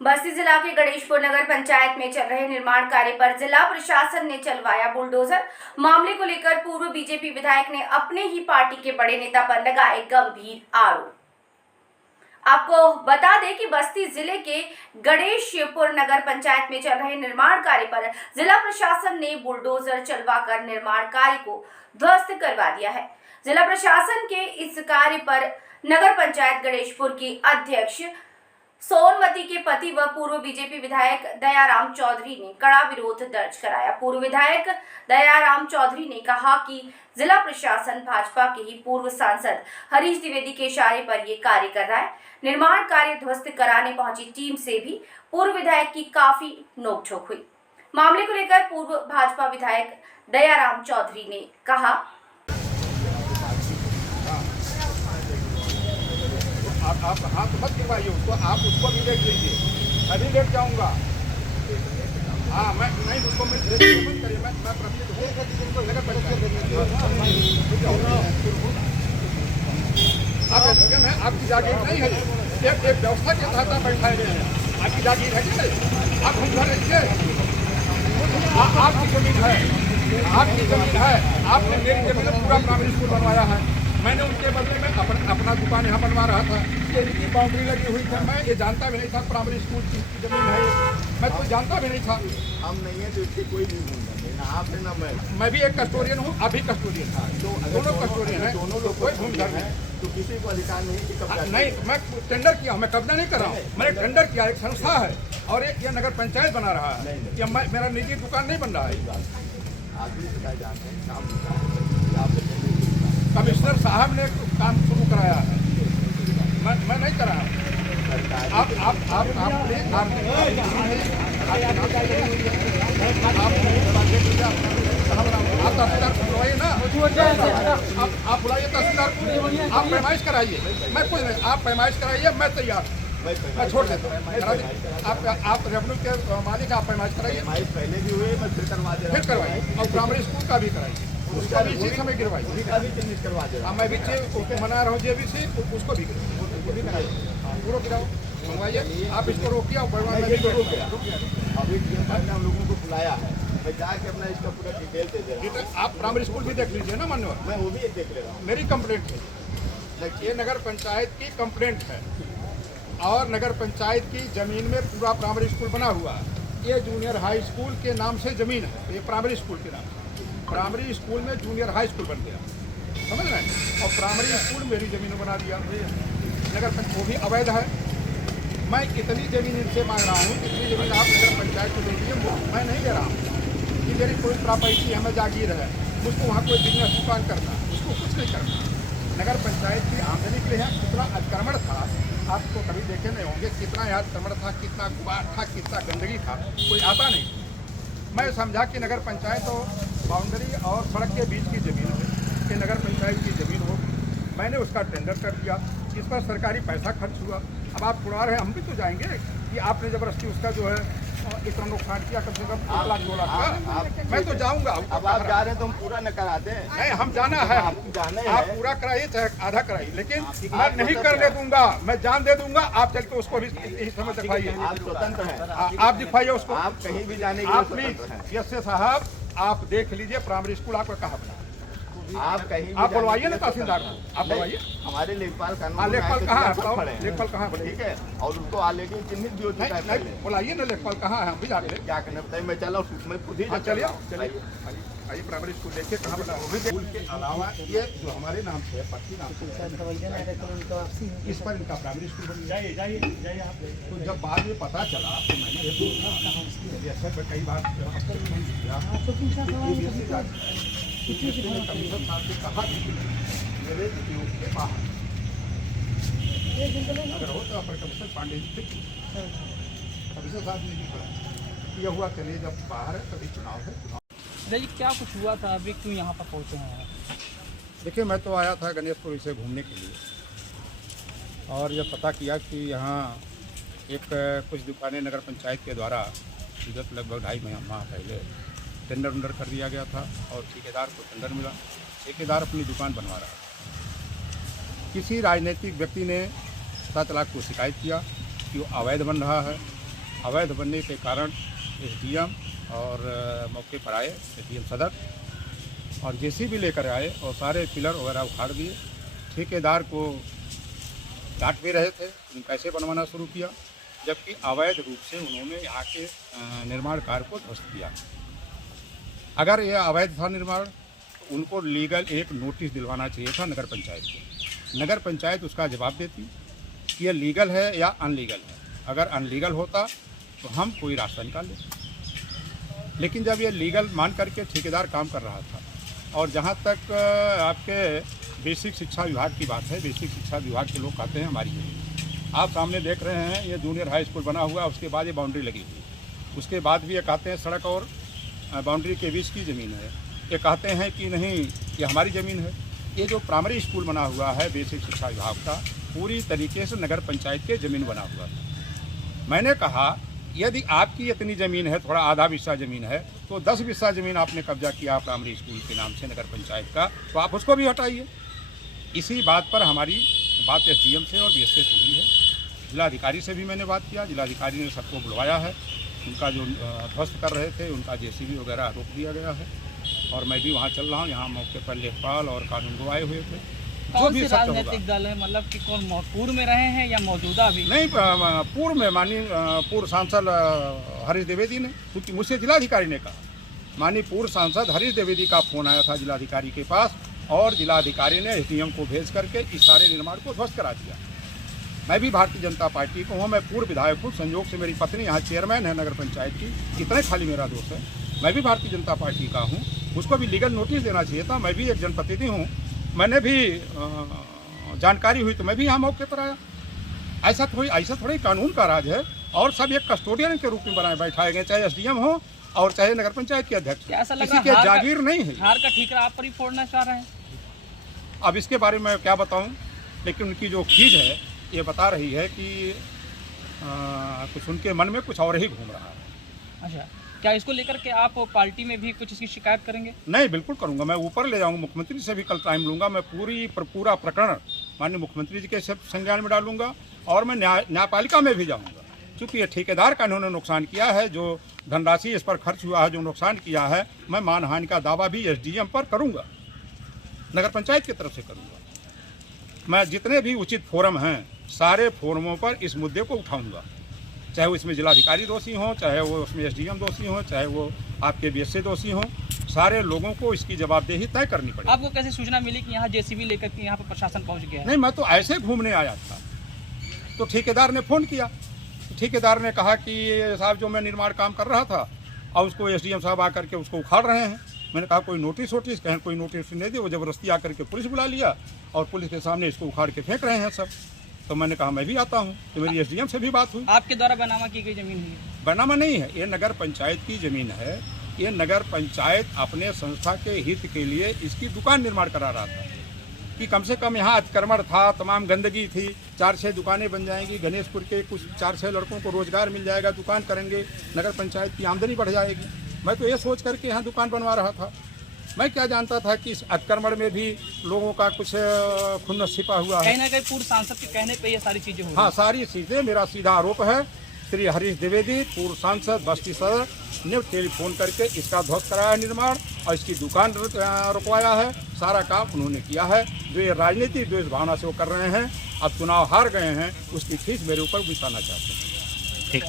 बस्ती जिला के गणेशपुर नगर पंचायत में चल रहे निर्माण कार्य पर जिला प्रशासन ने चलवाया बुलडोजर। मामले को लेकर पूर्व बीजेपी विधायक ने अपने ही पार्टी के बड़े नेता पर लगाए गंभीर आरोप। आपको बता दें कि बस्ती जिले के गणेशपुर नगर पंचायत में चल रहे निर्माण कार्य पर जिला प्रशासन ने बुलडोजर चलवाकर निर्माण कार्य को ध्वस्त करवा दिया है। जिला प्रशासन के इस कार्य पर नगर पंचायत गणेशपुर की अध्यक्ष सोनमती के पति व पूर्व बीजेपी विधायक दयाराम चौधरी ने कड़ा विरोध दर्ज कराया। पूर्व विधायक दयाराम चौधरी ने कहा कि जिला प्रशासन भाजपा के ही पूर्व सांसद हरीश द्विवेदी के इशारे पर ये कार्य कर रहा है। निर्माण कार्य ध्वस्त कराने पहुंची टीम से भी पूर्व विधायक की काफी नोकझोंक हुई। मामले को लेकर पूर्व भाजपा विधायक दयाराम चौधरी ने कहा, आप हाथ मत गिरवाइए उसको, आप उसको भी देख लीजिए। अभी लेट जाऊंगा। हाँ, मैं नहीं उसको मैं मत करिए। मैं प्रतिनिधि हूँ नगर पंचायत। आप एसडीएम है, आपकी जागीर नहीं है। एक व्यवस्था के तहत आप बैठाए गए हैं। आपकी जागीर है कि नहीं? आप हम घर रखिए। आपकी जमीन है, आपकी जमीन है। आपने मेरी जमीन में पूरा प्राइमरी स्कूल बनवाया है। मैंने उनके बदले में अपना दुकान यहाँ बनवा रहा था। ये इनकी बाउंड्री लगी हुई थी। मैं ये जानता भी नहीं था प्राइमरी स्कूल की जमीन है। मैं तो जानता भी नहीं था। हम नहीं है तो इसकी कोई भी भूमिका नहीं, ना आप है ना मैं भी एक कस्टोडियन हूँ, अभी कस्टोडियन था। दोनों कस्टोडियन है, दोनों लोग कोई भूमिका है तो किसी को अधिकार नहीं कि कब्जा नहीं। मैं टेंडर किया हूँ, मैं कब्जा नहीं कर रहा हूँ। मैंने टेंडर किया, एक संस्था है और ये नगर पंचायत बना रहा है। ये मेरा निजी दुकान नहीं बन रहा है। आदमी बताए जाते हैं काम कमिश्नर साहब ने काम शुरू कराया है, मैं नहीं करा। आप बुलाइए ना, आप बुलाइए तहसीलदार, आप पैमाइश कराइए। मैं कुछ नहीं, आप पैमाइश कराइए, मैं तैयार, मैं छोड़ देता हूँ। आप रेवेन्यू के मालिक, आप पैमाइश कराइए। पहले भी हुए, मैं फिर करवा दे रहा हूं। फिर करवाइए और प्राइमरी स्कूल का भी कराइए, उसका भी इसी समय गिरवाइए। उसका भी चिन्हित करवा दे रहा हूं। मैं भी मना रहा हूँ जेबीसी, उसको भी कराइए, पूरा गिराओ, मंगवाइए। आप इसको रोकिए और बढ़वाइए। अभी डीएम साहब ने हम लोगों को बुलाया है, मैं जाके अपना इसका पूरा डिटेल दे दे रहा हूँ। आप प्राइमरी स्कूल भी देख लीजिए ना मान्यवर। मैं वो भी देख ले रहा हूँ। मेरी कंप्लेंट है, ये नगर पंचायत की कंप्लेंट है और नगर पंचायत की जमीन में पूरा प्राइमरी स्कूल बना हुआ है। ये जूनियर हाई स्कूल के नाम से जमीन है, ये प्राइमरी स्कूल के नाम। प्राइमरी स्कूल में जूनियर हाई स्कूल बन गया, समझ रहे हैं? और प्राइमरी स्कूल मेरी जमीन में बना दिया नगर पंचायत, वो भी अवैध है। मैं कितनी जमीन इनसे मांग रहा हूँ, कितनी जमीन आप नगर पंचायत को दे दीजिए, मैं नहीं दे रहा हूँ कि मेरी कोई प्रॉपर्टी हमें जागीर है, मुझको वहाँ कोई बिजनेस दुकान करना, उसको कुछ नहीं करना। नगर पंचायत की आमदनी के लिए यहाँ कितना अतिक्रमण था, आपको कभी देखे नहीं होंगे। कितना यहाँ अतिक्रमण था, कितना गुबार था, कितना गंदगी था, कोई आता नहीं। मैं समझा कि नगर पंचायत तो बाउंड्री और सड़क के बीच की ज़मीन है, कि नगर पंचायत की ज़मीन हो। मैंने उसका टेंडर कर दिया, इस पर सरकारी पैसा खर्च हुआ। अब आप छुड़ा रहे हैं, हम भी तो जाएंगे कि आपने ज़बरदस्ती उसका जो है इतना नुकसान किया, कम से कम 1 लाख 2 लाख का। मैं तो जाऊँगा। अब आप जा रहे हैं तो हम पूरा न कराते हैं। नहीं, हम जाना है, हम जाने आप पूरा कराइए चाहे आधा कराइए, लेकिन मैं नहीं करने दूंगा। मैं जान दे दूंगा। आप चल के उसको भी इस समय दिखाइए। आप स्वतंत्र हैं, आप दिखाइए उसको। आप कहीं भी जाने के आप लिए प्लीज स्वतंत्र हैं। यस साहब, आप देख लीजिए प्राइमरी स्कूल आपका कहाँ बना। आप कहीं भी आप बुलवाइए जाने ना के लिए तहसीलदार को, आप बुलवाइए। हमारे लेखपाल कानून हाँ, लेखपाल कहाँ है? है, लेखपाल कहाँ है? ठीक है, और उसको ऑलरेडी चिन्हित भी हो चुका है पहले। बुलाइए ना, लेखपाल कहाँ है? हम भी जाके क्या करना बताइए, मैं चला मैं खुद ही हाँ, चलिए आइए। आइए प्राइमरी स्कूल देखिए कहाँ बना। स्कूल के अलावा ये जो हमारे नाम से है, पट्टी नाम से, इस पर इनका प्राइमरी स्कूल बन गया। तो जब बाद में पता चला तो मैंने ये पूछा, कई बार कमिश्नर साहब से कहा कि मेरे उपयोग के बाहर अगर हो तो अपर कमिश्नर पांडे जी कमिश्नर साहब ने नहीं, यह हुआ चलिए जब बाहर है तभी चुनाव है। जी क्या कुछ हुआ था, अभी क्यों यहाँ पर पहुँचे हैं? देखिए, मैं तो आया था गणेशपुर से घूमने के लिए और जब पता किया कि यहाँ एक कुछ दुकानें नगर पंचायत के द्वारा विगत लगभग 2.5 माह पहले टेंडर कर दिया गया था और ठेकेदार को टेंडर मिला। ठेकेदार अपनी दुकान बनवा रहा था। किसी राजनीतिक व्यक्ति ने 7 लाख को शिकायत किया कि वो अवैध बन रहा है अवैध बनने के कारण एसडीएम और मौके पर आए, एसडीएम सदर और जेसीबी लेकर आए और सारे पिलर वगैरह उखाड़ दिए। ठेकेदार को डांट भी रहे थे, उन्होंने पैसे बनवाना शुरू किया, जबकि अवैध रूप से उन्होंने यहाँ के निर्माण कार्य को ध्वस्त किया। अगर यह अवैध था निर्माण, तो उनको लीगल एक नोटिस दिलवाना चाहिए था नगर पंचायत को। नगर पंचायत उसका जवाब देती कि यह लीगल है या अनलीगल है। अगर अनलीगल होता तो हम कोई रास्ता निकाल लेते, लेकिन जब ये लीगल मान करके ठेकेदार काम कर रहा था। और जहाँ तक आपके बेसिक शिक्षा विभाग की बात है, बेसिक शिक्षा विभाग के लोग कहते हैं हमारी जमीन। आप सामने देख रहे हैं ये जूनियर हाई स्कूल बना हुआ, उसके बाद ये बाउंड्री लगी हुई, उसके बाद भी ये कहते हैं सड़क और बाउंड्री के बीच की ज़मीन है। ये कहते हैं कि नहीं ये हमारी ज़मीन है। ये जो प्राइमरी स्कूल बना हुआ है बेसिक शिक्षा विभाग का, पूरी तरीके से नगर पंचायत के ज़मीन बना हुआ है। मैंने कहा यदि आपकी इतनी ज़मीन है, थोड़ा आधा हिस्सा ज़मीन है, तो 10 हिस्सा ज़मीन आपने कब्जा किया प्राइमरी स्कूल के नाम से नगर पंचायत का, तो आप उसको भी हटाइए। इसी बात पर हमारी बात एसडीएम से और बीएसए से हुई है। जिलाधिकारी से भी मैंने बात किया, जिलाधिकारी ने सबको बुलवाया है। उनका जो ध्वस्त कर रहे थे उनका जेसीबी वगैरह रोक दिया गया है और मैं भी वहाँ चल रहा हूँ। यहाँ मौके पर लेखपाल और कानूनगो आए हुए थे। कौन से राजनीतिक दल है, मतलब कि कौन पूर्व में रहे हैं या मौजूदा भी? नहीं, पूर्व में माननीय पूर्व सांसद हरीश द्विवेदी ने, क्योंकि मुझसे जिलाधिकारी ने कहा, माननीय पूर्व सांसद हरीश द्विवेदी का फोन आया था जिलाधिकारी के पास और जिलाधिकारी ने एसडीएम को भेज करके इस सारे निर्माण को ध्वस्त करा दिया। मैं भी भारतीय जनता पार्टी को हूँ, मैं पूर्व विधायक हूँ। संयोग से मेरी पत्नी यहाँ चेयरमैन है नगर पंचायत की, इतना खाली मेरा दोस्त है। मैं भी भारतीय जनता पार्टी का हूँ, उसको भी लीगल नोटिस देना चाहिए था। मैं भी एक जनप्रतिनिधि हूँ, मैंने भी जानकारी हुई तो मैं भी यहाँ मौके पर आया। ऐसा थोड़ी कानून का राज है और सब एक कस्टोडियन के रूप में बनाए बैठाए गए, चाहे एसडीएम हो और चाहे नगर पंचायत के अध्यक्ष। ऐसा लग किसी के जागीर नहीं है। हार का ठीकरा आप पर ही फोड़ना चाह रहे हैं? अब इसके बारे में क्या बताऊं, लेकिन उनकी जो खीज है ये बता रही है कि कुछ उनके मन में कुछ और ही घूम रहा है। अच्छा, क्या इसको लेकर के आप पार्टी में भी कुछ इसकी शिकायत करेंगे? नहीं, बिल्कुल करूंगा। मैं ऊपर ले जाऊंगा, मुख्यमंत्री से भी कल टाइम लूंगा। मैं पूरा प्रकरण माननीय मुख्यमंत्री जी के संज्ञान में डालूंगा और मैं न्यायपालिका में भी जाऊंगा, क्योंकि ये ठेकेदार का इन्होंने नुकसान किया है। जो धनराशि इस पर खर्च हुआ है, जो नुकसान किया है, मैं मानहानि का दावा भी एसडीएम पर करूंगा, नगर पंचायत की तरफ से करूंगा। मैं जितने भी उचित फोरम हैं सारे फोरमों पर इस मुद्दे को उठाऊंगा, चाहे वो इसमें जिलाधिकारी दोषी हों, चाहे वो उसमें एसडीएम दोषी हों, चाहे वो आपके बीएसए दोषी हों। सारे लोगों को इसकी जवाबदेही तय करनी पड़ेगी। आपको कैसे सूचना मिली कि यहाँ जेसीबी लेकर के यहाँ पर प्रशासन पहुँच गया है? नहीं, मैं तो ऐसे घूमने आया था, तो ठेकेदार ने फ़ोन किया। ठेकेदार ने कहा कि साहब जो मैं निर्माण काम कर रहा था और उसको एसडीएम साहब आकर के उसको उखाड़ रहे हैं। मैंने कहा कोई नोटिस कहें, कोई नोटिस नहीं दी। वो ज़बरदस्ती आकर के पुलिस बुला लिया और पुलिस के सामने इसको उखाड़ के फेंक रहे हैं सब। तो मैंने कहा मैं भी आता हूँ। तो मेरी एसडीएम से भी बात हुई। आपके द्वारा बनामा की गई जमीन है? बनामा नहीं है, ये नगर पंचायत की ज़मीन है। ये नगर पंचायत अपने संस्था के हित के लिए इसकी दुकान निर्माण करा रहा था कि कम से कम यहाँ अतिक्रमण था, तमाम गंदगी थी, 4-6 दुकानें बन जाएंगी। गणेशपुर के कुछ 4-6 लड़कों को रोजगार मिल जाएगा, दुकान करेंगे, नगर पंचायत की आमदनी बढ़ जाएगी। मैं तो ये सोच करके यहाँ दुकान बनवा रहा था। मैं क्या जानता था कि इस अतिक्रमण में भी लोगों का कुछ खुन्नस छिपा हुआ है। कहीं ना कहीं पूर्व सांसद के कहने पे ये सारी चीजें हो। हाँ, सारी चीज़ें, मेरा सीधा आरोप है। श्री हरीश द्विवेदी पूर्व सांसद बस्ती सदर ने टेलीफोन करके इसका ध्वस्त कराया निर्माण और इसकी दुकान रुकवाया है। सारा काम उन्होंने किया है। जो ये राजनीतिक द्वेष भावना से वो कर रहे हैं, अब चुनाव हार गए हैं, उसकी खींच मेरे ऊपर बिछाना चाहते हैं। ठीक।